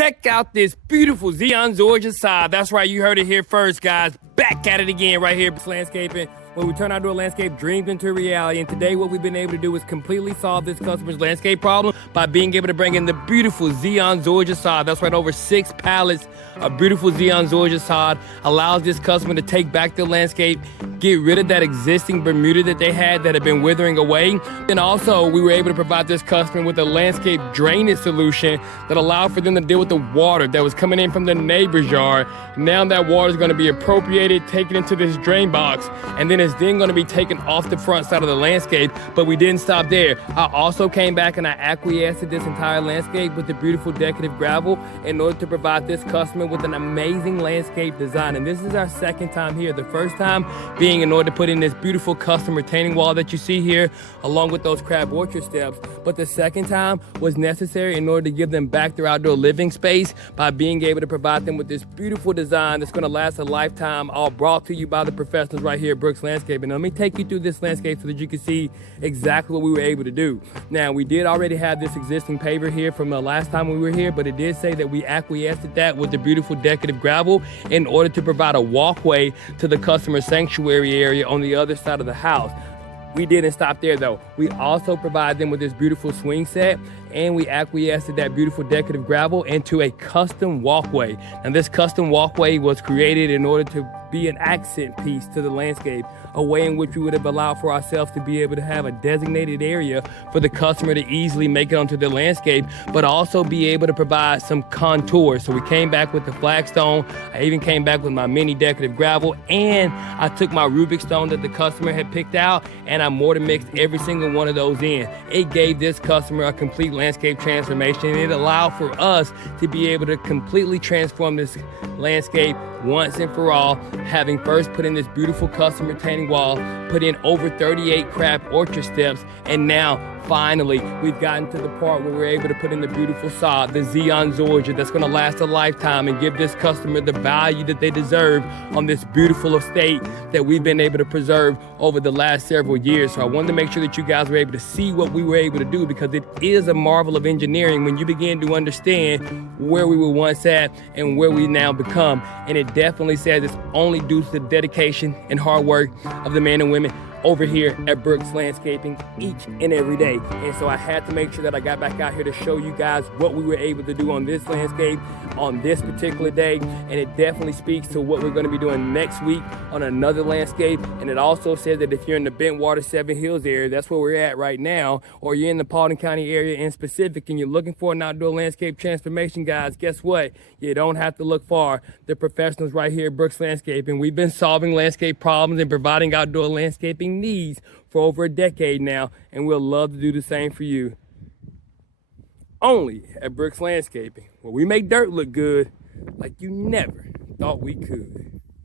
Check out this beautiful Zeon Zoysia Sod. That's right, you heard it here first, guys. Back at it again right here, landscaping, where we turn outdoor landscape dreams into reality. And today what we've been able to do is completely solve this customer's landscape problem by being able to bring in the beautiful Zeon Zoysia Sod. That's right, over 6 pallets of beautiful Zeon Zoysia Sod allows this customer to take back their landscape, get rid of that existing Bermuda that they had that had been withering away. And also we were able to provide this customer with a landscape drainage solution that allowed for them to deal with the water that was coming in from the neighbor's yard. Now that water is going to be appropriated, taken into this drain box, and then it's then going to be taken off the front side of the landscape. But we didn't stop there. I also came back and I acquiesced this entire landscape with the beautiful decorative gravel in order to provide this customer with an amazing landscape design. And this is our second time here. The first time being in order to put in this beautiful custom retaining wall that you see here, along with those crab orchard steps. But the second time was necessary in order to give them back their outdoor living space by being able to provide them with this beautiful design that's going to last a lifetime, all brought to you by the professionals right here at Brooks Landscaping. Let me take you through this landscape so that you can see exactly what we were able to do. Now, we did already have this existing paver here from the last time we were here, but it did say that we acquiesced that with the beautiful decorative gravel in order to provide a walkway to the customer sanctuary area on the other side of the house. We didn't stop there though. We also provide them with this beautiful swing set, and we acquiesced that beautiful decorative gravel into a custom walkway. And this custom walkway was created in order to be an accent piece to the landscape, a way in which we would have allowed for ourselves to be able to have a designated area for the customer to easily make it onto the landscape, but also be able to provide some contour. So we came back with the flagstone. I even came back with my mini decorative gravel, and I took my Rubik stone that the customer had picked out, and I mortar mixed every single one of those in. It gave this customer a complete landscape transformation, and it allowed for us to be able to completely transform this landscape once and for all, having first put in this beautiful custom retaining wall, put in over 38 crab orchard steps, and now finally we've gotten to the part where we're able to put in the beautiful sod, the Zeon Zoysia, that's going to last a lifetime and give this customer the value that they deserve on this beautiful estate that we've been able to preserve over the last several years. So I wanted to make sure that you guys were able to see what we were able to do, because it is a marvel of engineering when you begin to understand where we were once at and where we now become. And it definitely says it's only due to the dedication and hard work of the men and women over here at Brooks Landscaping each and every day. And so I had to make sure that I got back out here to show you guys what we were able to do on this landscape on this particular day. And it definitely speaks to what we're going to be doing next week on another landscape. And it also says that if you're in the Bentwater 7 Hills area, that's where we're at right now, or you're in the Paulding County area in specific and you're looking for an outdoor landscape transformation, guys, guess what? You don't have to look far. The professionals right here at Brooks Landscaping, we've been solving landscape problems and providing outdoor landscaping needs for over a decade now, and we'll love to do the same for you. Only at Brooks Landscaping, where we make dirt look good like you never thought we could.